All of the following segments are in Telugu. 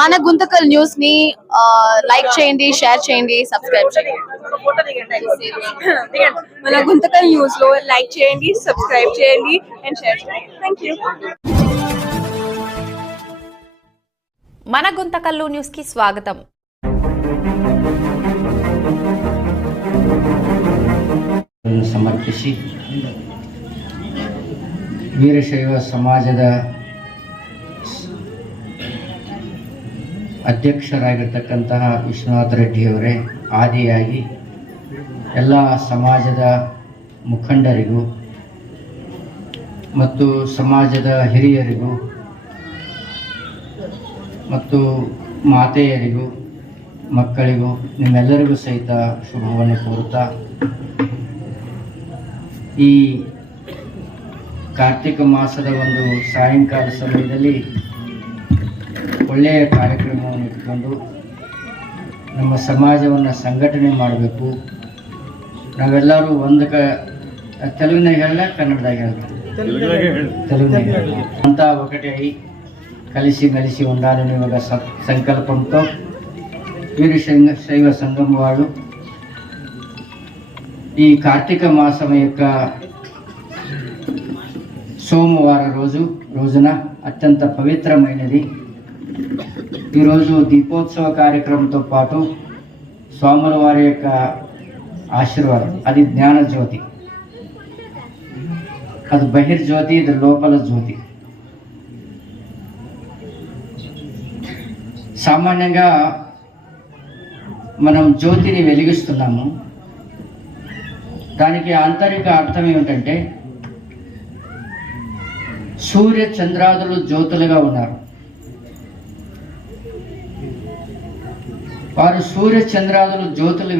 మన గుంతకల్ న్యూస్ ని లైక్ చేయండి, షేర్ చేయండి, సబ్స్క్రైబ్ చేయండి. మన గుంతకల్ న్యూస్ లో లైక్ చేయండి, సబ్స్క్రైబ్ చేయండి అండ్ షేర్ చేయండి. థాంక్యూ. మన గుంతకల్లు న్యూస్ కి స్వాగతం. ಸಮರ್ಪಿಸಿ ವೀರಶೈವ ಸಮಾಜದ ಅಧ್ಯಕ್ಷರಾಗಿರ್ತಕ್ಕಂತಹ ವಿಶ್ವನಾಥ ರೆಡ್ಡಿಯವರೇ ಆದಿಯಾಗಿ ಎಲ್ಲ ಸಮಾಜದ ಮುಖಂಡರಿಗೂ ಮತ್ತು ಸಮಾಜದ ಹಿರಿಯರಿಗೂ ಮತ್ತು ಮಾತೆಯರಿಗೂ ಮಕ್ಕಳಿಗೂ ನಿಮ್ಮೆಲ್ಲರಿಗೂ ಸಹಿತ ಶುಭವನ್ನು ಕೋರುತ್ತಾ ಈ ಕಾರ್ತಿಕ ಮಾಸದ ಒಂದು ಸಾಯಂಕಾಲ ಸಮಯದಲ್ಲಿ ಒಳ್ಳೆಯ ಕಾರ್ಯಕ್ರಮವನ್ನು ಇಟ್ಕೊಂಡು ನಮ್ಮ ಸಮಾಜವನ್ನು ಸಂಘಟನೆ ಮಾಡಬೇಕು. ನಾವೆಲ್ಲರೂ ಒಂದು తెలుగునే ಹೇಳ కన్నడದಾಗ తెలుగునే అంతా ఒకటి అయి కలిసిమెలిసి ఉండాలని ఒక సంకల్పంతో వీరశైవ సంఘం వాళ్ళు ఈ కార్తీక మాసం యొక్క సోమవార రోజున అత్యంత పవిత్రమైనది. ఈరోజు దీపోత్సవ కార్యక్రమంతో పాటు స్వాముల వారి యొక్క ఆశీర్వాదం, అది జ్ఞానజ్యోతి, అది బహిర్జ్యోతి, ఇది లోపల జ్యోతి. సామాన్యంగా మనం జ్యోతిని వెలిగిస్తున్నాము. దానికి ఆంతరిక అర్థం ఏమిటంటే సూర్య చంద్రాదులు జ్యోతులుగా ఉన్నారు. వారు సూర్య చంద్రాదులు జ్యోతులు,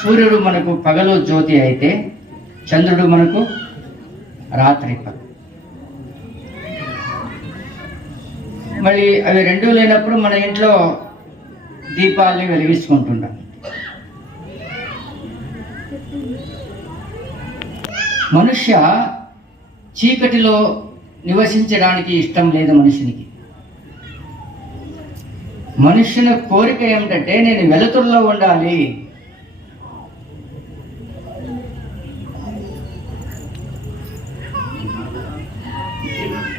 సూర్యుడు మనకు పగలు జ్యోతి అయితే చంద్రుడు మనకు రాత్రి. మళ్ళీ అవి రెండూ లేనప్పుడు మన ఇంట్లో దీపాలని వెలిగించుకుంటున్నాం. మనుష్య చీకటిలో నివసించడానికి ఇష్టం లేదు మనుషునికి. మనుష్యుని కోరిక ఏమిటంటే నేను వెలుతురులో ఉండాలి.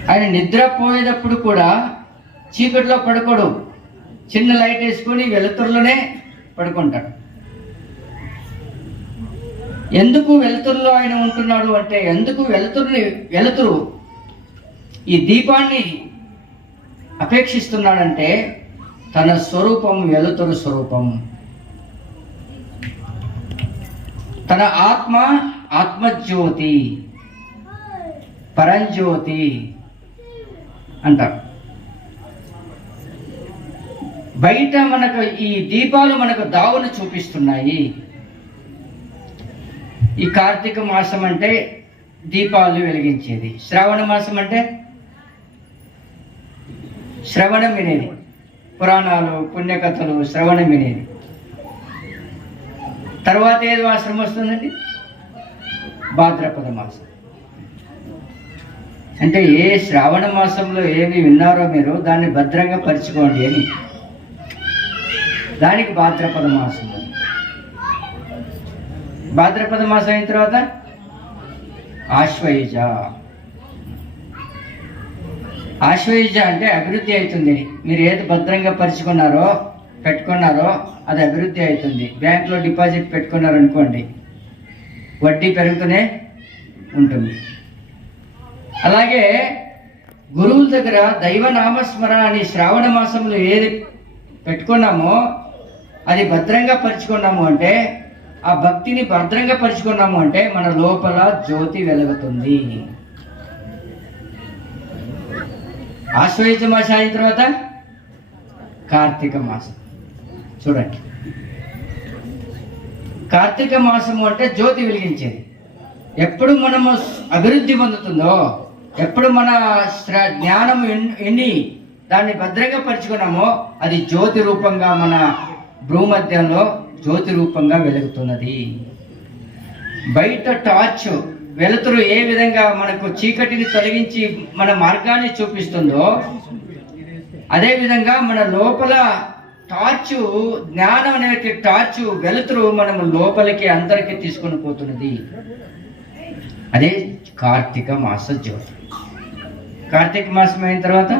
ఆయన నిద్రపోయేటప్పుడు కూడా చీకటిలో పడుకోడు, చిన్న లైట్ వేసుకొని వెలుతురులోనే పడుకుంటాడు. ఎందుకు వెలుతురులో ఆయన ఉంటున్నాడు అంటే, ఎందుకు వెలుతురు ఈ దీపాన్ని అపేక్షిస్తున్నాడంటే తన స్వరూపం వెలుతురు స్వరూపం. తన ఆత్మజ్యోతి, పరంజ్యోతి అంటారు. బయట మనకు ఈ దీపాలు మనకు దావును చూపిస్తున్నాయి. ఈ కార్తీక మాసం అంటే దీపాలు వెలిగించేది, శ్రావణ మాసం అంటే శ్రవణం వినేది, పురాణాలు పుణ్యకథలు శ్రవణం వినేది. తర్వాత ఏది మాసం వస్తుందండి? భాద్రపద మాసం. అంటే ఏ శ్రావణ మాసంలో ఏమి విన్నారో మీరు దాన్ని భద్రంగా పరుచుకోండి అని, దానికి భాద్రపద మాసం. భాద్రపద మాసం అయిన తర్వాత ఆశ్వయుజ. ఆశ్వయుజ అంటే అభివృద్ధి అవుతుంది. మీరు ఏది భద్రంగా పెట్టుకున్నారో అది అభివృద్ధి అవుతుంది. బ్యాంకులో డిపాజిట్ పెట్టుకున్నారనుకోండి, వడ్డీ పెరుగుతూనే ఉంటుంది. అలాగే గురువుల దగ్గర దైవనామస్మరణ అని శ్రావణ మాసంలో ఏది పెట్టుకున్నామో అది భద్రంగా పరుచుకున్నాము అంటే, ఆ భక్తిని భద్రంగా పరుచుకున్నాము అంటే మన లోపల జ్యోతి వెలుగుతుంది. ఆశ్వయుజ మాసం అయిన తర్వాత కార్తీక మాసం. చూడండి, కార్తీక మాసము అంటే జ్యోతి వెలిగించేది. ఎప్పుడు మనము అభివృద్ధి పొందుతుందో, ఎప్పుడు మన జ్ఞానం ఎన్ని దాన్ని భద్రంగా పరుచుకున్నామో అది జ్యోతి రూపంగా మన భూమధ్యంలో జ్యోతి రూపంగా వెలుగుతున్నది. బయట టార్చ్ వెలుతురు ఏ విధంగా మనకు చీకటిని తొలగించి మన మార్గాన్ని చూపిస్తుందో, అదేవిధంగా మన లోపల టార్చు, జ్ఞానం అనే టార్చు వెలుతురు మనం లోపలికి అందరికి తీసుకొని పోతున్నది. అదే కార్తీక మాస జ్యోతి. కార్తీక మాసం అయిన తర్వాత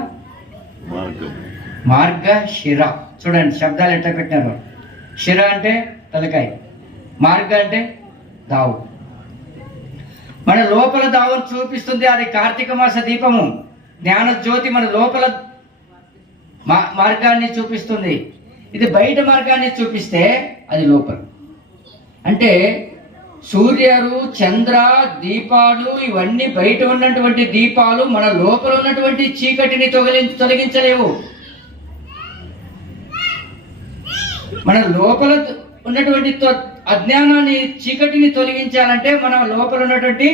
మార్గ శిర. చూడండి శబ్దాలు ఎట్లా పెట్టారు. శిర అంటే తలకాయ, మార్గ అంటే దావు. మన లోపల దావును చూపిస్తుంది, అది కార్తీక మాస దీపము. జ్ఞాన జ్యోతి మన లోపల మార్గాన్ని చూపిస్తుంది. ఇది బయట మార్గాన్ని చూపిస్తే అది లోపల. అంటే సూర్యుడు, చంద్ర, దీపాలు ఇవన్నీ బయట ఉన్నటువంటి దీపాలు మన లోపల ఉన్నటువంటి చీకటిని తొలగించలేవు. మన లోపల ఉన్నటువంటి అజ్ఞానాన్ని, చీకటిని తొలగించాలంటే మన లోపల ఉన్నటువంటి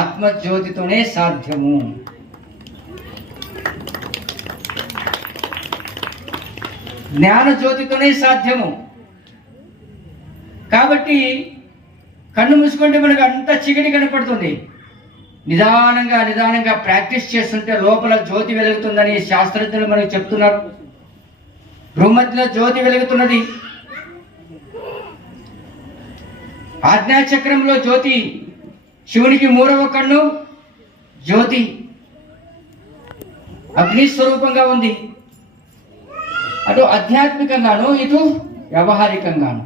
ఆత్మజ్యోతితోనే సాధ్యము. జ్ఞాన జ్యోతితోనే సాధ్యము. కాబట్టి కన్ను మూసుకుంటే మనకు అంత చీకటి కనపడుతుంది. నిదానంగా ప్రాక్టీస్ చేస్తుంటే లోపల జ్యోతి వెలుగుతుందని శాస్త్రజ్ఞులు మనకు చెప్తున్నారు. భూమధ్యలో జ్యోతి వెలుగుతున్నది. ఆజ్ఞాచక్రంలో జ్యోతి. శివునికి 3వ కన్ను జ్యోతి, అగ్ని స్వరూపంగా ఉంది. అటు ఆధ్యాత్మికంగాను, ఇటు వ్యవహారికంగాను.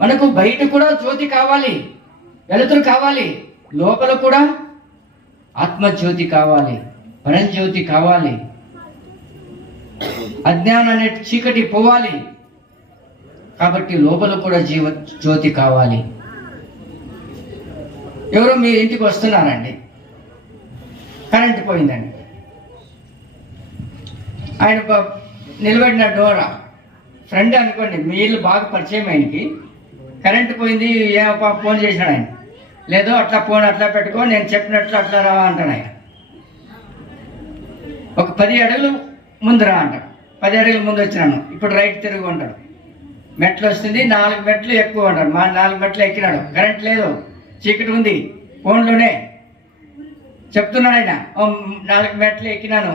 మనకు బయట కూడా జ్యోతి కావాలి, వెలుతురు కావాలి. లోపల కూడా ఆత్మజ్యోతి కావాలి, పరంజ్యోతి కావాలి. అజ్ఞానం అనే చీకటి పోవాలి. కాబట్టి లోపల కూడా జ్యోతి కావాలి. ఎవరో మీ ఇంటికి వస్తున్నారండి, కరెంటు పోయిందండి. ఆయన నిలబడిన డోర్ ఫ్రెండ్ అనుకోండి, మీ ఇల్లు బాగా పరిచయం. ఆయనకి కరెంటు పోయింది, ఫోన్ చేసినాడు ఆయన. లేదో అట్లా ఫోన్ అట్లా పెట్టుకో, నేను చెప్పినట్లు అట్లా రా అంటాడు ఆయన. ఒక 10 అడుగులు ముందు రా అంటాడు. 10 అడుగులు ముందు వచ్చినాను, ఇప్పుడు రైట్ తిరుగు అంటాడు. మెట్లు వస్తుంది, 4 మెట్లు ఎక్కువ అంటాడు. మా 4 మెట్లు ఎక్కినాడు, కరెంట్ లేదు, చీకటి ఉంది, ఫోన్లోనే చెప్తున్నాడు ఆయన. 4 మెట్లు ఎక్కినాను,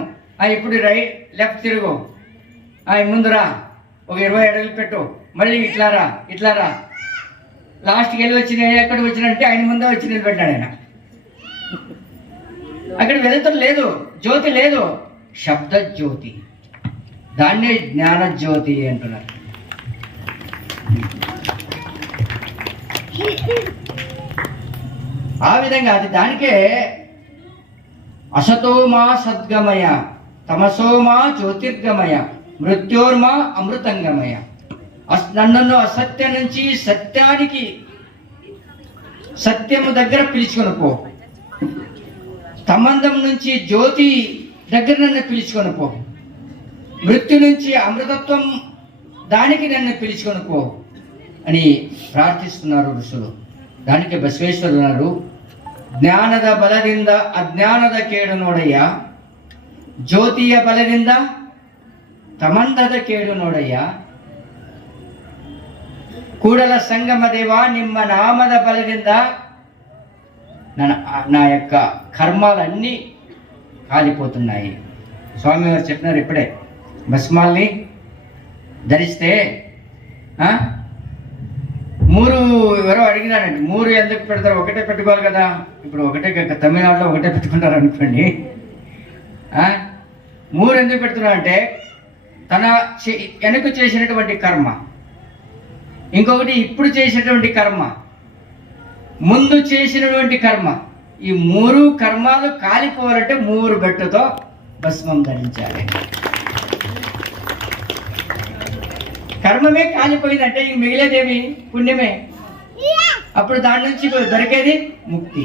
ఇప్పుడు లెఫ్ట్ తిరుగు, ముందురా, ఒక 20 అడుగులు పెట్టు, మళ్ళీ ఇట్లా రా. లాస్ట్కి వెళ్ళి వచ్చి నేను ఎక్కడికి వచ్చినంటే ఆయన ముందే వచ్చి నిలబెట్టాడు ఆయన. అక్కడ వెలుతురు లేదు, జ్యోతి లేదు, శబ్ద జ్యోతి. దాన్నే జ్ఞాన జ్యోతి అంటున్నారు. ఆ విధంగా అది దానికే అసతోమా సద్గమయ, తమసోమా జ్యోతిర్గమయ, మృత్యోర్మా అమృతంగమయ. నన్ను అసత్యం నుంచి సత్యానికి, సత్యము దగ్గర పిలుచుకొని పో. తమందం నుంచి జ్యోతి దగ్గర నన్ను పిలుచుకొని పో. మృత్యు నుంచి అమృతత్వం దానికి నన్ను పిలుచుకొని పో అని ప్రార్థిస్తున్నారు ఋషులు. దానికి బసవేశ్వరుడు అన్నారు, ಜ್ಞಾನದ ಬಲದಿಂದ ಅಜ್ಞಾನದ ಕೇಡು ನೋಡಯ್ಯ, ಜ್ಯೋತಿಯ ಬಲದಿಂದ ತಮಂದದ ಕೇಡು ನೋಡಯ್ಯ, ಕೂಡಲ ಸಂಗಮ ದೇವ ನಿಮ್ಮ నామದ బలದಿಂದ నా యొక్క కర్మాలన్నీ కాలిపోతున్నాయి. స్వామివారు చెప్పినారు ఇప్పుడే, భస్మాల్ని ధరిస్తే 3 ఎవరో అడిగినారండి, 3 ఎందుకు పెడతారు, ఒకటే పెట్టుకోవాలి కదా. ఇప్పుడు ఒకటే, తమిళనాడులో ఒకటే పెట్టుకుంటారు అనుకోండి. 3 ఎందుకు పెడుతున్నారంటే తన వెనుక చేసినటువంటి కర్మ, ఇంకొకటి ఇప్పుడు చేసినటువంటి కర్మ, ముందు చేసినటువంటి కర్మ. ఈ 3 కర్మాలు కాలిపోవాలంటే 3 బెట్టుతో భస్మం ధరించాలి. కర్మమే కాలిపోయిందంటే ఇంక మిగిలేదేమి పుణ్యమే. అప్పుడు దాని నుంచి దొరికేది ముక్తి.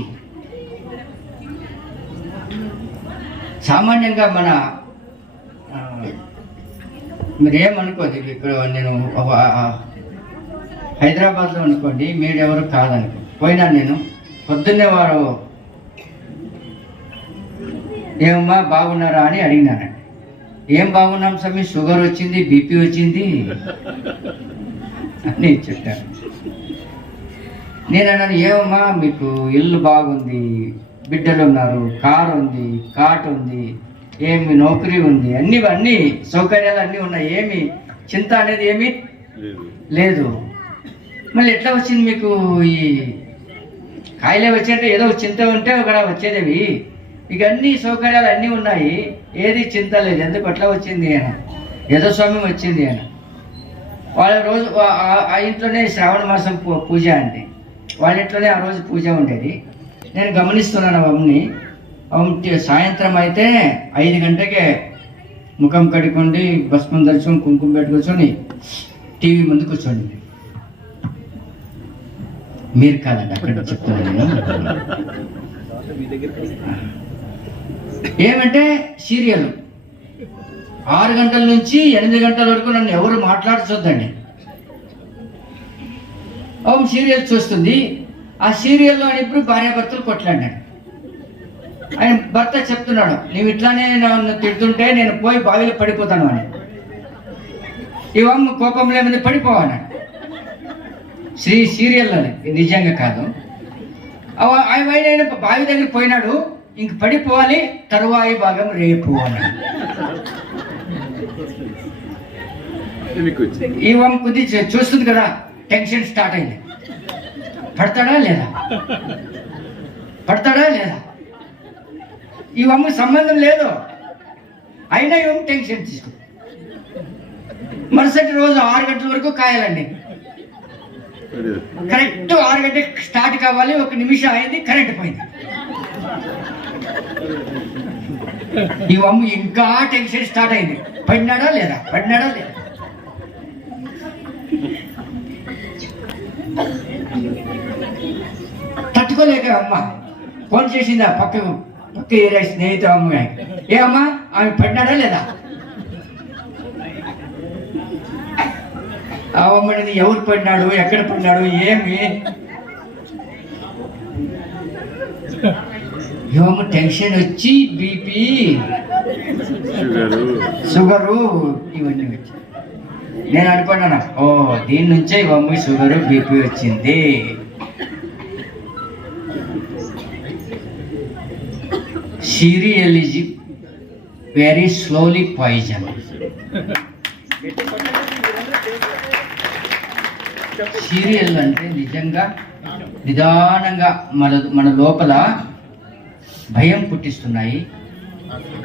సామాన్యంగా మన మీరేమనుకోండి, ఇప్పుడు నేను హైదరాబాద్లో అనుకోండి, మీరెవరు కాదనుకో, పోయినాను నేను. పొద్దున్నే వారు ఏమమ్మా బాగున్నారా అని అడిగినానండి. ఏం బాగున్నాం స్వామి, షుగర్ వచ్చింది, బీపీ వచ్చింది అని చెప్పాను. నేను అన్నాను, ఏమమ్మా మీకు ఇల్లు బాగుంది, బిడ్డలు ఉన్నారు, కారు ఉంది, కాటు ఉంది, ఏమి నౌకరీ ఉంది, అన్ని అన్ని సౌకర్యాలు అన్నీ ఉన్నాయి, ఏమి చింత అనేది ఏమీ లేదు. మళ్ళీ ఎట్లా వచ్చింది మీకు ఈ కాయలే వచ్చేటే? ఏదో చింత ఉంటే ఒక వచ్చేదేవి, ఇక అన్ని సౌకర్యాలు అన్నీ ఉన్నాయి, ఏది చింత లేదు, ఎందుకు అట్లా వచ్చింది ఆయన? ఏదో స్వామ్యం వచ్చింది ఆయన. వాళ్ళ రోజు ఆ ఇంట్లోనే శ్రావణ మాసం పూజ అంటే వాళ్ళ ఇంట్లోనే ఆ రోజు పూజ ఉండేది. నేను గమనిస్తున్నాను అవన్నీ. సాయంత్రం అయితే 5 గంటకే ముఖం కడుక్కొని భస్మం దర్శనం కుంకుమ పెట్టుకొని టీవీ ముందు కూర్చోండి. మీరు కాదండి, అక్కడ చెప్తున్నాను నేను. ఏమంటే సీరియల్ 6 గంటల నుంచి 8 గంటల వరకు నన్ను ఎవరు మాట్లాడచొద్దండి. సీరియల్ చూస్తుంది. ఆ సీరియల్లో ఇప్పుడు భార్యాభర్తలు కొట్లాడినాడు. ఆయన భర్త చెప్తున్నాడు, నీవు ఇట్లానే నన్ను తిడుతుంటే నేను పోయి బావిలో పడిపోతాను అని. ఇవమ్మ కోపంలో ఏమైంది, పడిపోవన్నాడు. సీరియల్ అని నిజంగా కాదు. ఆయన బావి దగ్గర పోయినాడు, ఇంక పడిపోవాలి, తరువాయి భాగం రేపు అన్నాడు. ఈ వమ్మ కొద్ది చూస్తుంది కదా, టెన్షన్ స్టార్ట్ అయింది. పడతాడా లేదా, పడతాడా లేదా? ఈ వమ్మ సంబంధం లేదు, అయినా ఇవమ్మ టెన్షన్ తీసుకు. మరుసటి రోజు 6 గంటల వరకు కాయాలండి. కరెక్ట్ 6 గంటలకు స్టార్ట్ కావాలి, 1 నిమిషం అయింది, కరెంట్ పోయింది. ఈ వమ్మ ఇంకా టెన్షన్ స్టార్ట్ అయింది, పడినాడా లేదా, పడినాడా లేదా? తట్టుకోలేక అమ్మ ఫోన్ చేసింది ఆ పక్క ఏరియా స్నేహితుడు అమ్మాయి. ఏ అమ్మా, ఆమె పడినాడా లేదా? ఆ అమ్మని ఎవరు పడినాడు, ఎక్కడ పడినాడు, ఏమి? ఏమో టెన్షన్ వచ్చి బీపీ, షుగరు ఇవన్నీ వచ్చాయి. నేను అనుకున్నాను, ఓ దీని నుంచే ఇవమ్మ షుగరు బీపీ వచ్చింది. Cereal is very slowly poison. Serial అంటే నిజంగా నిదానంగా మన లోపల భయం పుట్టిస్తున్నాయి,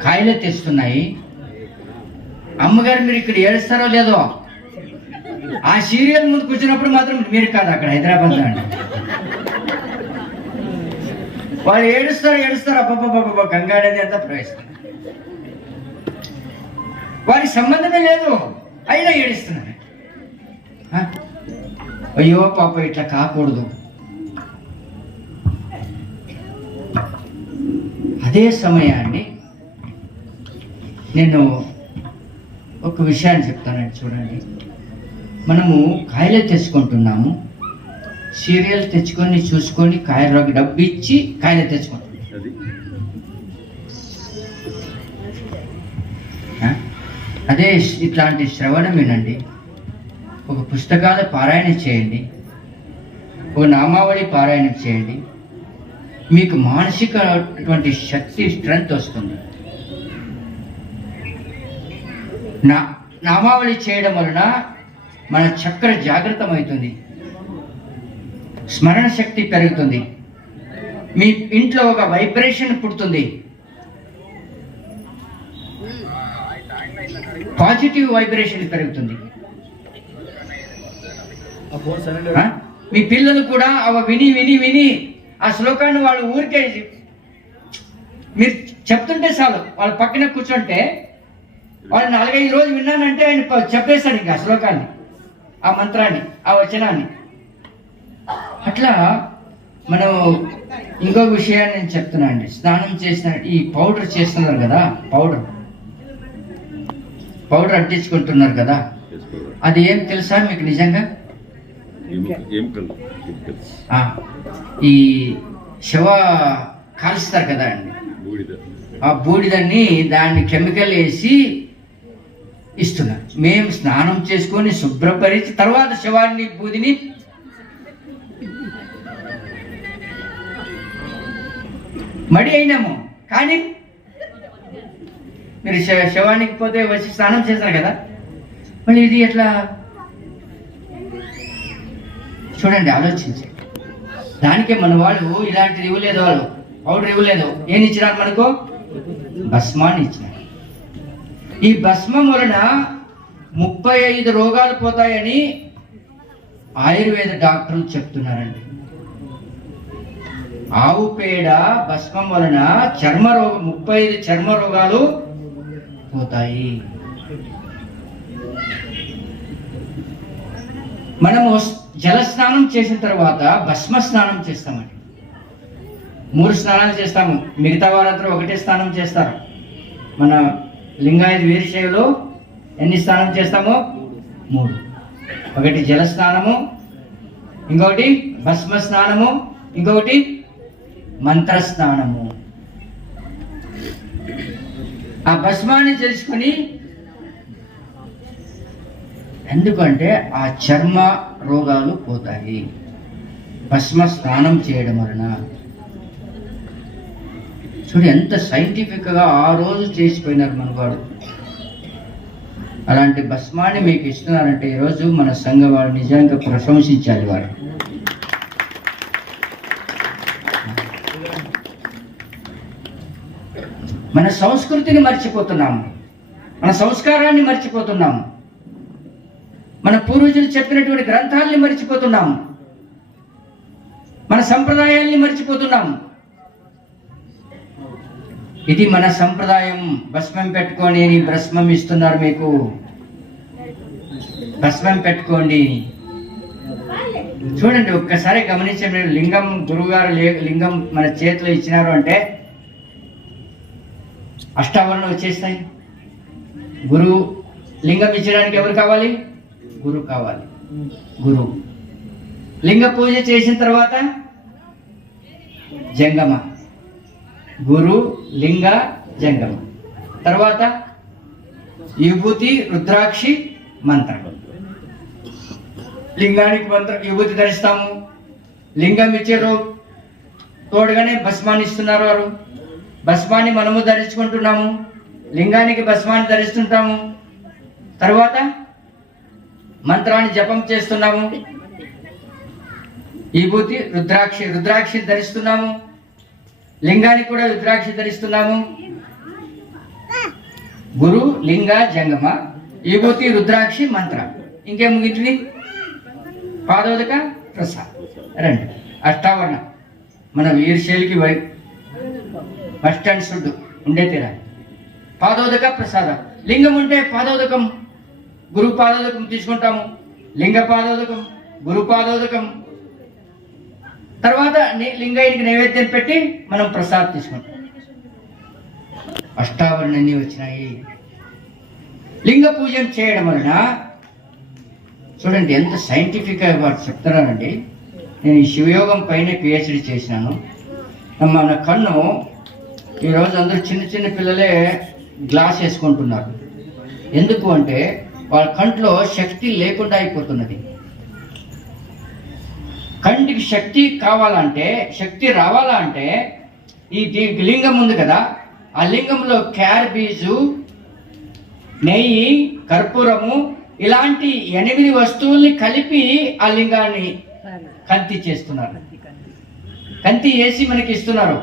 కాయలు తెస్తున్నాయి. అమ్మగారు మీరు ఇక్కడ ఏడుస్తారో లేదో, ఆ సీరియల్ ముందు కూర్చున్నప్పుడు మాత్రం మీరు కాదు, అక్కడ హైదరాబాద్ అండి వాళ్ళు ఏడుస్తారు అబ్బబ్బబ్బబ్బ గంగాడేది అంతా ప్రవేశం. వారికి సంబంధమే లేదు, అయినా ఏడుస్తున్నారు. అయ్యో పాప ఇట్లా కాకూడదు. అదే సమయాన్ని నేను ఒక విషయాన్ని చెప్తానండి. చూడండి, మనము కాయలు తెచ్చుకుంటున్నాము, సీరియల్ తెచ్చుకొని చూసుకొని కాయలోకి డబ్బు ఇచ్చి కాయలు తెచ్చుకుంటాం. అదే ఇట్లాంటి శ్రవణం వినండి, ఒక పుస్తకాల పారాయణ చేయండి, ఒక నామావళి పారాయణ చేయండి, మీకు మానసికటువంటి శక్తి, స్ట్రెంగ్త్ వస్తుంది. నామావళి చేయడం వలన మన చక్ర జాగృతం అవుతుంది, స్మరణ శక్తి పెరుగుతుంది, మీ ఇంట్లో ఒక వైబ్రేషన్ పుడుతుంది, పాజిటివ్ వైబ్రేషన్ పెరుగుతుంది. మీ పిల్లలు కూడా అవి విని విని విని ఆ శ్లోకాన్ని వాళ్ళు ఊరికే మీరు చెప్తుంటే చాలు, వాళ్ళ పక్కన కూర్చుంటే వాళ్ళు 4-5 రోజులు విన్నానంటే ఆయన చెప్పేస్తాడు ఇంకా ఆ శ్లోకాన్ని, ఆ మంత్రాన్ని, ఆ వచనాన్ని. అట్లా మనం ఇంకొక విషయాన్ని నేను చెప్తున్నా అండి. స్నానం చేసిన ఈ పౌడర్ చేస్తున్నారు కదా, పౌడర్ అంటించుకుంటున్నారు కదా, అది ఏం తెలుసా మీకు నిజంగా? ఈ శవ కాలుస్తారు కదా అండి, ఆ బూడిదని దాన్ని కెమికల్ వేసి ఇస్తున్నారు. మేము స్నానం చేసుకొని శుభ్రపరిచి తర్వాత శవాన్ని బూదిని మడి అయినాము, కానీ మీరు శవానికి పోతే వచ్చి స్నానం చేస్తారు కదా, మళ్ళీ ఇది ఎట్లా? చూడండి, ఆలోచించి. దానికే మన వాళ్ళు ఇలాంటిది ఇవ్వలేదు, వాళ్ళు పౌడర్ ఇవ్వలేదు. ఏం ఇచ్చినారు మనకు? భస్మాన్ని ఇచ్చినారు. ఈ భస్మం వలన 35 రోగాలు పోతాయని ఆయుర్వేద డాక్టర్లు చెప్తున్నారండి. ఆవు పేడ భస్మం వలన 35 చర్మ రోగాలు పోతాయి. మనము జల స్నానం చేసిన తర్వాత భస్మ స్నానం చేస్తామండి. 3 స్నానాలు చేస్తాము, మిగతా వారందరూ ఒకటే స్నానం చేస్తారు. మన లింగాయత వీరశైవలో ఎన్ని స్నానం చేస్తామో? 3. ఒకటి జల స్నానము, ఇంకొకటి భస్మ స్నానము, ఇంకొకటి మంత్ర స్నానము. ఆ భస్మాన్ని తెలుసుకొని, ఎందుకంటే ఆ చర్మ రోగాలు పోతాయి భస్మ స్నానం చేయడం వలన. చూడు ఎంత సైంటిఫిక్ గా ఆ రోజు చేసిపోయినారు మనవాడు. అలాంటి భస్మాన్ని మీకు ఇస్తున్నారంటే ఈరోజు మన సంఘ వాడు నిజంగా ప్రశంసించాలి. వాడు మన సంస్కృతిని మర్చిపోతున్నాము, మన సంస్కారాన్ని మర్చిపోతున్నాము, మన పూర్వజులు చెప్పినటువంటి గ్రంథాలని మర్చిపోతున్నాము, మన సంప్రదాయాల్ని మర్చిపోతున్నాము. ఇది మన సంప్రదాయం. భస్మం పెట్టుకొని భస్మం ఇస్తున్నారు మీకు, భస్మం పెట్టుకోండి. చూడండి, ఒక్కసారి గమనించండి. లింగం గురువుగారు లింగం మన చేతిలో ఇచ్చినారు అంటే అష్టావరణలు వచ్చేస్తాయి. గురువు లింగం ఇచ్చడానికి ఎవరు కావాలి? గురువు కావాలి. గురువు లింగ పూజ చేసిన తర్వాత జంగమ, గురు లింగ జంగమ, తర్వాత విభూతి రుద్రాక్షి మంత్రం. లింగానికి మంత్రం విభూతి ధరిస్తాము, లింగం ఇచ్చారు, తోడుగానే భస్మాన్ని ఇస్తున్నారు వారు. భస్మాన్ని మనము ధరించుకుంటున్నాము, లింగానికి భస్మాన్ని ధరిస్తుంటాము, తర్వాత మంత్రాన్ని జపం చేస్తున్నాము, విభూతి రుద్రాక్షి ధరిస్తున్నాము, లింగానికి కూడా రుద్రాక్షి ధరిస్తున్నాము. గురు లింగ జంగమ, విభూతి రుద్రాక్షి మంత్ర, ఇంకేం ముగించింది? పాదోదక ప్రసాద్. రండి, అష్టావరణ మన వీరశైలికి మస్ట్ అండ్ షుడ్ ఉండే తీరా. పాదోదక ప్రసాదం. లింగం ఉంటే పాదోదకం, గురు పాదోదకం తీసుకుంటాము, లింగ పాదోదకం, గురు పాదోదకం. తర్వాత లింగానికి నైవేద్యం పెట్టి మనం ప్రసాదం తీసుకుంటాం. అష్టావరణన్నీ వచ్చినాయి. లింగ పూజం చేయడం వలన చూడండి ఎంత సైంటిఫిక్ గా వారు చెప్తున్నారండి. నేను ఈ శివయోగం పైన పిహెచ్డి చేసినాను. మన కన్ను ఈరోజు అందరూ చిన్న చిన్న పిల్లలే గ్లాస్ వేసుకుంటున్నారు. ఎందుకు అంటే వాళ్ళ కంట్లో శక్తి లేకుండా అయిపోతున్నది. కంటికి శక్తి కావాలంటే, శక్తి రావాలంటే ఈ లింగం ఉంది కదా, ఆ లింగంలో క్యార్బీజు, నెయ్యి, కర్పూరము ఇలాంటి 8 వస్తువుల్ని కలిపి ఆ లింగాన్ని కంతి చేస్తున్నారు. కంతి వేసి మనకి ఇస్తున్నారు.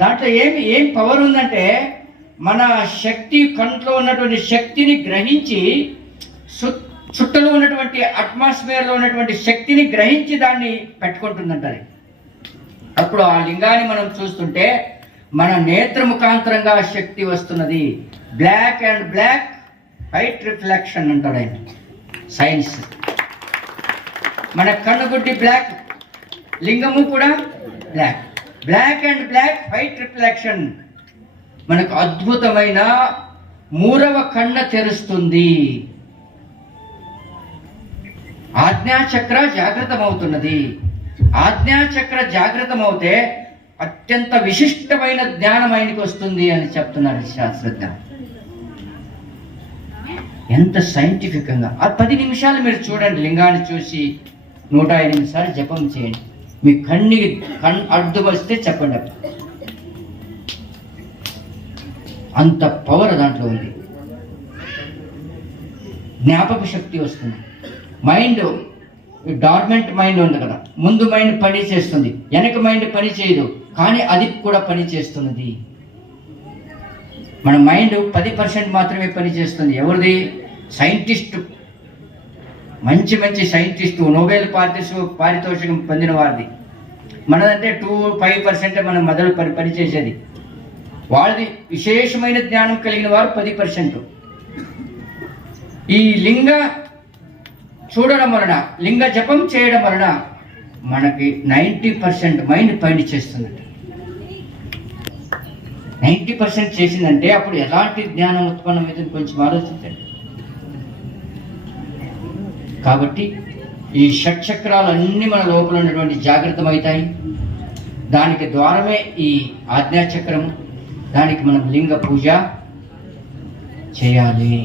దాంట్లో ఏం పవర్ ఉందంటే మన శక్తి, కంట్లో ఉన్నటువంటి శక్తిని గ్రహించి, చుట్టలో ఉన్నటువంటి అట్మాస్ఫియర్లో ఉన్నటువంటి శక్తిని గ్రహించి దాన్ని పెట్టుకుంటుందంటారు. అప్పుడు ఆ లింగాన్ని మనం చూస్తుంటే మన నేత్ర ముఖాంతరంగా శక్తి వస్తున్నది. Black and black white reflection అంటాడు ఆయన సైన్స్. మన కన్నుగుడ్డి బ్లాక్, లింగము కూడా black. Black and black white reflection మనకు అద్భుతమైన 3వ కన్ను తెరుస్తుంది. ఆజ్ఞాచక్ర జాగృతమవుతున్నది. ఆజ్ఞాచక్ర జాగృతమవుతే అత్యంత విశిష్టమైన జ్ఞానం ఆయనకి వస్తుంది అని చెప్తున్నారు శాస్త్రజ్ఞ. ఎంత సైంటిఫిక్గా ఆ 10 నిమిషాలు మీరు చూడండి. లింగాన్ని చూసి 108 సార్లు జపం చేయండి. మీ కన్ను అడ్డు వస్తే చెప్పండి. అంత పవర్ దాంట్లో ఉంది. జ్ఞాపక శక్తి వస్తుంది. మైండ్ డార్మెంట్ మైండ్ ఉంది కదా, ముందు మైండ్ పని చేస్తుంది, వెనక మైండ్ పని చేయదు, కానీ అది కూడా పని చేస్తున్నది. మన మైండ్ 10% మాత్రమే పని చేస్తుంది. ఎవరిది? సైంటిస్ట్, మంచి మంచి సైంటిస్టు, నోబెల్ పారితోషికం పొందిన వారిది. మనదంటే 5% మన మొదలు పని చేసేది. వాళ్ళది విశేషమైన జ్ఞానం కలిగిన వారు 10%. ఈ లింగ చూడడం వలన, లింగ జపం చేయడం వలన మనకి 90% మైండ్ పని చేస్తుందంట. 90% చేసిందంటే అప్పుడు ఎలాంటి జ్ఞానం ఉత్పన్నమైందని కొంచెం ఆలోచించండి. కాబట్టి ఈ షట్చక్రాలన్నీ మన లోపల ఉన్నటువంటి జాగ్రత్తమవుతాయి. దానికి ద్వారమే ఈ ఆజ్ఞాచక్రం. దానికి మనం లింగ పూజ చేయాలి.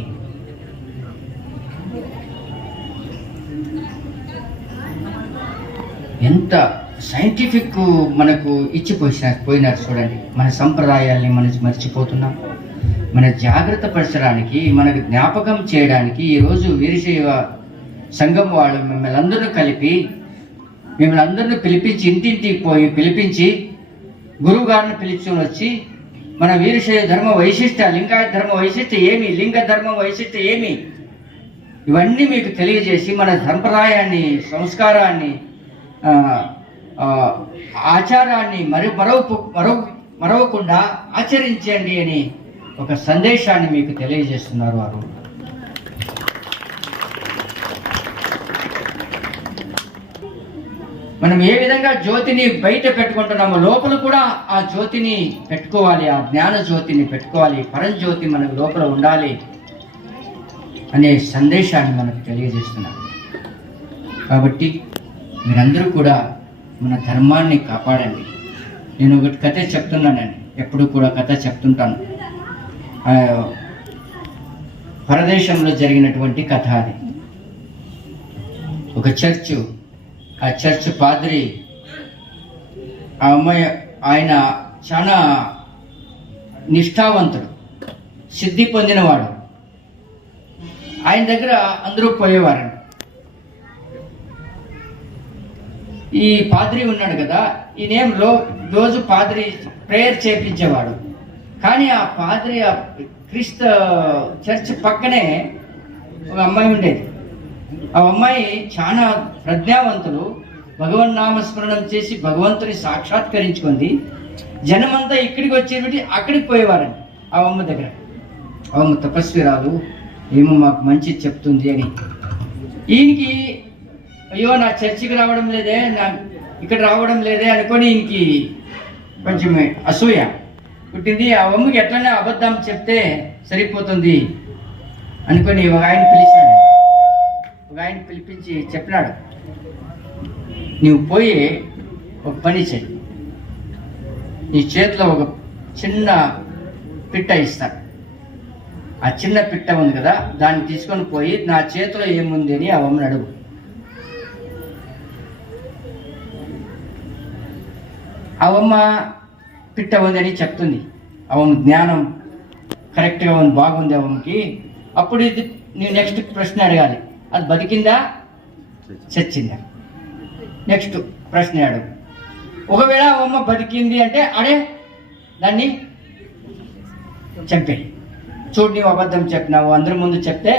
ఎంత సైంటిఫిక్ మనకు పోయినారు చూడండి. మన సంప్రదాయాల్ని మనం మర్చిపోతున్నాం. మన జాగ్రత్త పరచడానికి, మనకు జ్ఞాపకం చేయడానికి ఈరోజు వీరశైవ సంఘం వాళ్ళు మిమ్మల్ని అందరినీ పిలిపించి, ఇంటింటికి పోయి పిలిపించి, గురువు గారిని పిలుచుకొని వచ్చి మన వీరశైవ ధర్మ వైశిష్ట్య, లింగాయత ధర్మ వైశిష్ట్య ఏమి, లింగ ధర్మం వైశిష్ట్య ఏమి, ఇవన్నీ మీకు తెలియజేసి మన సంప్రదాయాన్ని, సంస్కారాన్ని, ఆచారాన్ని మరవకుండా ఆచరించండి అని ఒక సందేశాన్ని మీకు తెలియజేస్తున్నారు వారు. మనం ఏ విధంగా జ్యోతిని బయట పెట్టుకుంటున్నామో లోపల కూడా ఆ జ్యోతిని పెట్టుకోవాలి, ఆ జ్ఞాన జ్యోతిని పెట్టుకోవాలి, పరంజ్యోతి మనకు లోపల ఉండాలి అనే సందేశాన్ని మనకు తెలియజేస్తున్నారు. కాబట్టి మీరందరూ కూడా మన ధర్మాన్ని కాపాడండి. నేను ఒకటి కథ చెప్తున్నానండి, ఎప్పుడు కూడా కథ చెప్తుంటాను. పరదేశంలో జరిగినటువంటి కథ అది. ఒక చర్చ్, ఆ చర్చ్ పాద్రి, ఆ అమ్మాయి, ఆయన చాలా నిష్ఠావంతుడు, సిద్ధి పొందినవాడు. ఆయన దగ్గర అందరూ పోయేవారండి. ఈ పాద్రి ఉన్నాడు కదా, ఈయనేం రోజు పాద్రి ప్రేయర్ చేపించేవాడు. కానీ ఆ పాద్రి, ఆ క్రీస్తు చర్చ్ పక్కనే ఒక అమ్మాయి ఉండేది. ఆ అమ్మాయి చాలా ప్రజ్ఞావంతులు, భగవన్ నామస్మరణం చేసి భగవంతుని సాక్షాత్కరించుకుంది. జనమంతా ఇక్కడికి వచ్చేటువంటి అక్కడికి పోయేవారండి ఆ అమ్మ దగ్గర. ఆ అమ్మ తపస్విరాలు, ఏమో మాకు మంచి చెప్తుంది అని. ఈయనకి అయ్యో నా చర్చికి రావడం లేదే, నా ఇక్కడ రావడం లేదే అనుకొని ఈయనకి కొంచెం అసూయ పుట్టింది. ఆ అమ్మకి ఎట్లనే అబద్ధం చెప్తే సరిపోతుంది అనుకొని ఒక ఆయన పిలిచినాడు. ఒక ఆయన పిలిపించి చెప్పినాడు, నీవు పోయి ఒక పని చెయ్యి, నీ చేతిలో ఒక చిన్న పిట్ట ఇస్తాను. ఆ చిన్న పిట్ట ఉంది కదా, దాన్ని తీసుకొని పోయి నా చేతిలో ఏముంది అని ఆ అమ్మని అడుగు. ఆ అమ్మ పిట్ట ఉందని చెప్తుంది. అవమ్మ జ్ఞానం కరెక్ట్గా ఉంది, బాగుంది అమ్మకి. అప్పుడు ఇది నేను నెక్స్ట్ ప్రశ్న అడగాలి, అది బతికిందా చచ్చిందా? నెక్స్ట్ ప్రశ్న అడుగు. ఒకవేళ అమ్మ బతికింది అంటే అడే దాన్ని చంపేయి. చూడు, నీవు అబద్ధం చెప్పినావు, అందరి ముందు చెప్తే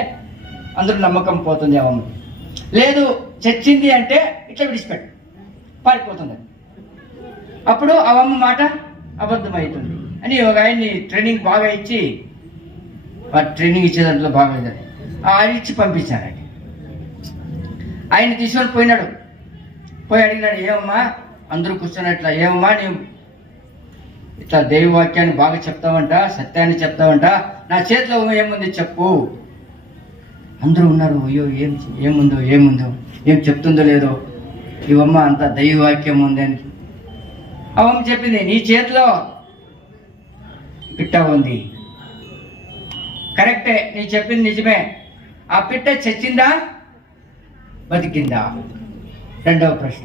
అందరూ నమ్మకం పోతుంది అమ్మ. లేదు చచ్చింది అంటే ఇట్లా విడిచిపెట్టు, పారిపోతుంది. అప్పుడు ఆ అమ్మ మాట అబద్ధం అవుతుంది అని ఒక ఆయన్ని ట్రైనింగ్ బాగా ఇచ్చి, ట్రైనింగ్ ఇచ్చే దాంట్లో బాగా ఆయన ఇచ్చి పంపించారు. ఆయన తీసుకొని పోయినాడు. పోయి అడిగినాడు, ఏమమ్మా అందరూ కూర్చున్నట్లా, ఏమమ్మా నీవు ఇట్లా దైవవాక్యాన్ని బాగా చెప్తావంట, సత్యాన్ని చెప్తావంట, నా చేతిలో ఏముంది చెప్పు. అందరూ ఉన్నారు, అయ్యో ఏముందో ఏం చెప్తుందో లేదో, ఇవమ్మ అంత దైవవాక్యం ఉంది అని. అవమ్మ చెప్పింది, నీ చేతిలో పిట్ట ఉంది, కరెక్టే, నీ చెప్పింది నిజమే. ఆ పిట్ట చచ్చిందా బతికిందా? రెండవ ప్రశ్న.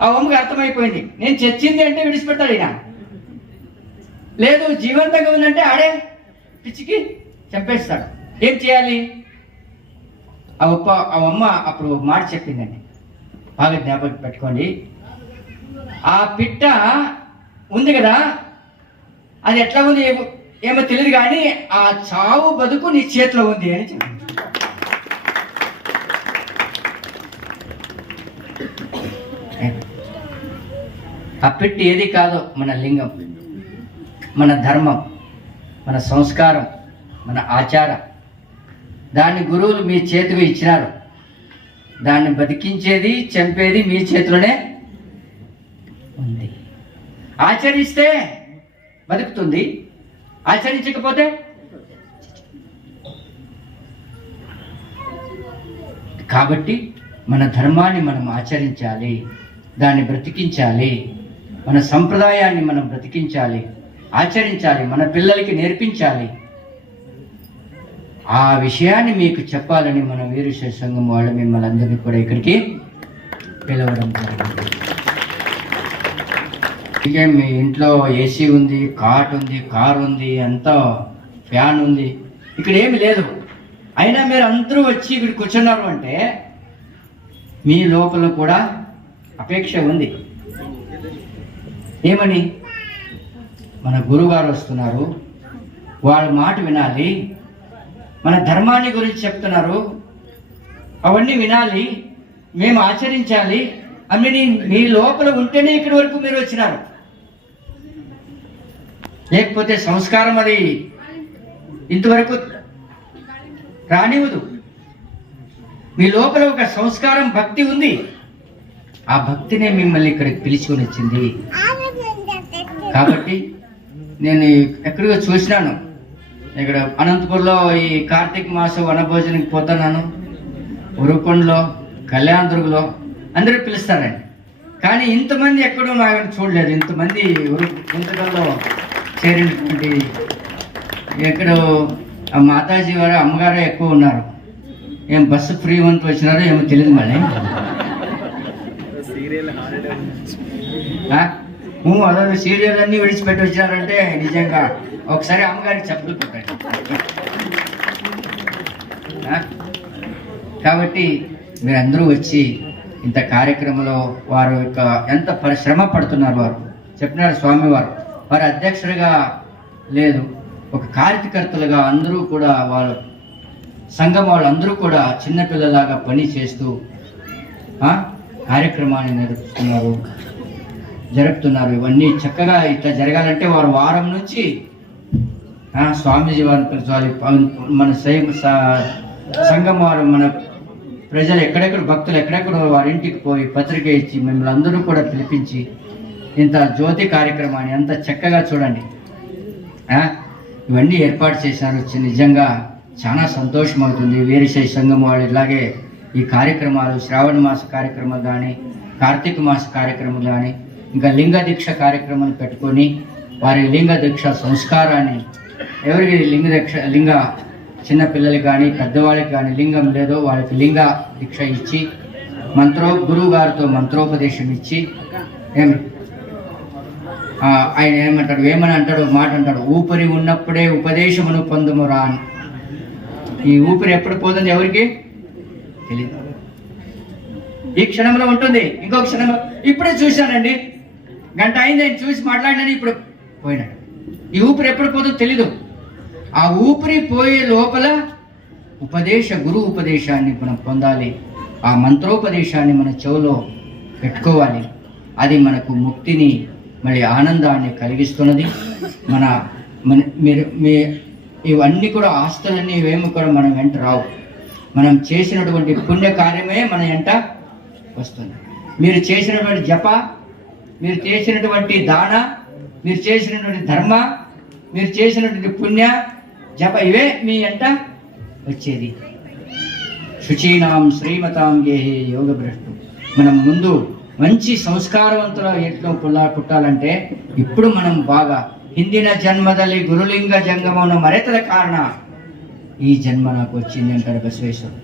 ఆ అమ్మకి అర్థమైపోయింది, నేను చచ్చింది అంటే విడిచిపెట్టాడు ఈయన. లేదు జీవంతంగా ఉందంటే ఆడే పిచ్చికి చంపేస్తాడు. ఏం చేయాలి? ఆ అమ్మ అప్పుడు ఒక మాట చెప్పిందండి, బాగా జ్ఞాపకం పెట్టుకోండి. ఆ పిట్ట ఉంది కదా, అది ఎట్లా ఉంది ఏమో తెలియదు, కానీ ఆ చావు బతుకు నీ చేతిలో ఉంది అని చెప్పింది. ఆ పిట్ట ఏది కాదో మన లింగం, మన ధర్మం, మన సంస్కారం, మన ఆచారం. దాన్ని గురువులు మీ చేతికి ఇచ్చినారు. దాన్ని బతికించేది చంపేది మీ చేతిలోనే ఉంది. ఆచరిస్తే బతుకుతుంది, ఆచరించకపోతే కాబట్టి మన ధర్మాన్ని మనం ఆచరించాలి, దాన్ని బ్రతికించాలి, మన సంప్రదాయాన్ని మనం బ్రతికించాలి, ఆచరించాలి, మన పిల్లలకి నేర్పించాలి. ఆ విషయాన్ని మీకు చెప్పాలని మన వీరశైవ సంఘం వాళ్ళు మిమ్మల్ని అందరినీ కూడా ఇక్కడికి పిలవడం జరిగింది. ఇంకే మీ ఇంట్లో ఏసీ ఉంది, కాట్ ఉంది, కార్ ఉంది, అంతా ఫ్యాన్ ఉంది, ఇక్కడ ఏమి లేదు, అయినా మీరు అందరూ వచ్చి ఇక్కడ కూర్చున్నారు అంటే మీ లోపల కూడా అపేక్ష ఉంది. ఏమని? మన గురువుగారు వస్తున్నారు, వాళ్ళ మాట వినాలి, మన ధర్మాన్ని గురించి చెప్తున్నారు, అవన్నీ వినాలి, మేము ఆచరించాలి అని మీ లోపల ఉంటేనే ఇక్కడి వరకు మీరు వచ్చినారు. లేకపోతే సంస్కారం అది ఇంతవరకు రానివ్వదు. మీ లోపల ఒక సంస్కారం, భక్తి ఉంది. ఆ భక్తినే మిమ్మల్ని ఇక్కడికి పిలుచుకొని వచ్చింది. కాబట్టి నేను ఎక్కడికో చూసినాను, ఇక్కడ అనంతపూర్లో ఈ కార్తీక మాసం వనభోజనకి పోతున్నాను, ఉరుకొండలో, కళ్యాణదుర్గలో అందరూ పిలుస్తారండి. కానీ ఇంతమంది ఎక్కడో నాకు చూడలేదు. ఇంతమంది గుంతకల్లో చేరినటువంటి ఎక్కడో ఆ మాతాజీ వారు అమ్మగారు ఎక్కువ ఉన్నారు. ఏం బస్సు ఫ్రీ వంతు వచ్చినారో ఏమో తెలియదు. మళ్ళీ అదే సీరియల్ అన్నీ విడిచిపెట్టి వచ్చినారంటే నిజంగా ఒకసారి అమ్మగారికి చెప్పులు కొట్టండి. కాబట్టి మీరందరూ వచ్చి ఇంత కార్యక్రమంలో వారు యొక్క ఎంత పరిశ్రమ పడుతున్నారు. వారు చెప్పినారు స్వామి వారు అధ్యక్షుడిగా లేదు, ఒక కార్యకర్తలుగా అందరూ కూడా వాళ్ళ సంఘం వాళ్ళందరూ కూడా చిన్నపిల్లలాగా పని చేస్తూ కార్యక్రమాన్ని జరుపుతున్నారు. ఇవన్నీ చక్కగా ఇట్లా జరగాలంటే వారు వారం నుంచి స్వామీజీ వారిని పిలిచాలి, మన సంఘం వారు, మన ప్రజలు ఎక్కడెక్కడ భక్తులు ఎక్కడెక్కడ వారింటికి పోయి పత్రిక ఇచ్చి మిమ్మల్ని అందరూ కూడా పిలిపించి ఇంత జ్యోతి కార్యక్రమాన్ని అంత చక్కగా చూడండి ఇవన్నీ ఏర్పాటు చేశారు. నిజంగా చాలా సంతోషం అవుతుంది. వీరశైవ సంఘం వాళ్ళు ఇలాగే ఈ కార్యక్రమాలు, శ్రావణ మాస కార్యక్రమాలు కానీ, కార్తీక మాస కార్యక్రమాలు కానీ, ఇంకా లింగ దీక్ష కార్యక్రమాలు పెట్టుకొని వారి లింగ దీక్ష సంస్కారాన్ని, ఎవరికి లింగ చిన్నపిల్లలకి కానీ పెద్దవాళ్ళకి కానీ లింగం లేదో వాళ్ళకి లింగ దీక్ష ఇచ్చి గురువు గారితో మంత్రోపదేశం ఇచ్చి ఆయన ఏమంటాడు, ఏమని అంటాడు, మాట అంటాడు, ఊపిరి ఉన్నప్పుడే ఉపదేశమును పొందుమురా అని. ఈ ఊపిరి ఎప్పుడు పోతుంది ఎవరికి తెలియదు. ఈ క్షణంలో ఉంటుంది, ఇంకొక క్షణంలో. ఇప్పుడే చూశానండి, గంట అయింది ఆయన చూసి మాట్లాడినాడు, ఇప్పుడు పోయినాడు. ఈ ఊపిరి ఎప్పుడు పోతుందో తెలీదు. ఆ ఊపిరి పోయే లోపల గురు ఉపదేశాన్ని మనం పొందాలి. ఆ మంత్రోపదేశాన్ని మన చెవులో పెట్టుకోవాలి. అది మనకు ముక్తిని, మళ్ళీ ఆనందాన్ని కలిగిస్తున్నది. ఇవన్నీ కూడా ఆస్తులన్నీ ఇవేమో కూడా మనం వెంట రావు. మనం చేసినటువంటి పుణ్యకార్యమే మన వెంట వస్తుంది. మీరు చేసినటువంటి జప, మీరు చేసినటువంటి దాన, మీరు చేసినటువంటి ధర్మ, మీరు చేసినటువంటి పుణ్య జప, ఇవే మీ వెంట వచ్చేది. శుచీనాం శ్రీమతాం గేహే యోగ భ్రష్టు. మనం ముందు మంచి సంస్కారవంతుల ఎట్లో పుట్టాలంటే ఇప్పుడు మనం బాగా ಹಿಂದಿನ ಜನ್ಮದಲ್ಲಿ ಗುರುಲಿಂಗ ಜಂಗಮವನ್ನು ಮರೆತದ ಕಾರಣ ఈ జన్మ నాకు వచ్చింది అంటాడు బసవేశ్వరుడు.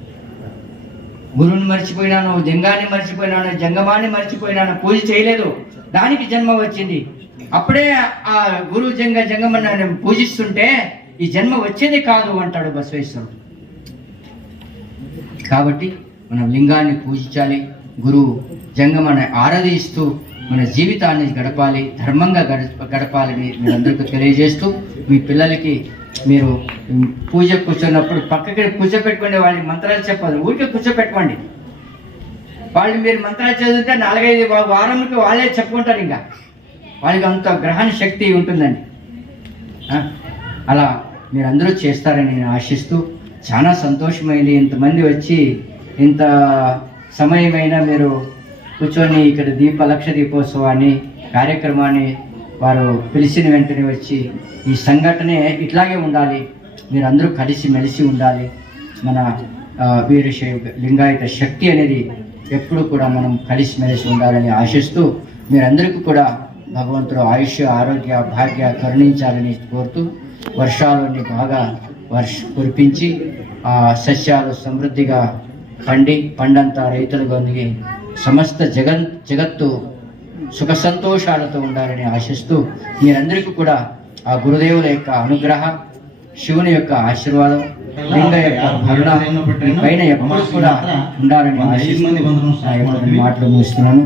గురువుని మర్చిపోయినాను, లింగాన్ని మర్చిపోయినాను, జంగమాన్ని మర్చిపోయినాను, పూజ చేయలేదు, దానికి జన్మ వచ్చింది. అప్పుడే ఆ గురువు జంగమన్న పూజిస్తుంటే ఈ జన్మ వచ్చేది కాదు అంటాడు బసవేశ్వరుడు. కాబట్టి మనం లింగాన్ని పూజించాలి, గురువు జంగమని ఆరాధిస్తూ మన జీవితాన్ని గడపాలి, ధర్మంగా గడపాలని మీరందరికీ తెలియజేస్తూ, మీ పిల్లలకి మీరు పూజ కూర్చున్నప్పుడు పక్కకి కూర్చోపెట్టుకోండి, వాళ్ళకి మంత్రాలు చెప్పదు, ఊరికే కూర్చోపెట్టుకోండి. వాళ్ళు మీరు మంత్రాలు చదివితే 4-5 వారంకి వాళ్ళే చెప్పుకుంటారు, ఇంకా వాళ్ళకి అంత గ్రహణ శక్తి ఉంటుందండి. అలా మీరందరూ చేస్తారని నేను ఆశిస్తూ, చాలా సంతోషమైంది ఇంతమంది వచ్చి ఇంత సమయమైనా మీరు కూర్చొని ఇక్కడ లక్ష దీపోత్సవాన్ని కార్యక్రమాన్ని వారు పిలిచిన వెంటనే వచ్చి, ఈ సంఘటనే ఇట్లాగే ఉండాలి, మీరందరూ కలిసి మెలిసి ఉండాలి, మన వీరశైవ లింగాయత శక్తి అనేది ఎప్పుడు కూడా మనం కలిసిమెలిసి ఉండాలని ఆశిస్తూ, మీరందరికీ కూడా భగవంతుడు ఆయుష్ ఆరోగ్య భాగ్య కరుణించాలని కోరుతూ, వర్షాలన్నీ బాగా కురిపించి ఆ సస్యాలు సమృద్ధిగా పండంతా రైతులుగా ఉంది, సమస్త జగత్తు సుఖ సంతోషాలతో ఉండాలని ఆశిస్తూ, మీరందరికీ కూడా ఆ గురుదేవుల యొక్క అనుగ్రహ, శివుని యొక్క ఆశీర్వాదం, లింగ యొక్క కరుణ పైన ఎప్పుడు కూడా ఉండాలని ఆశిస్తూ మాటలు ముగిస్తున్నాను.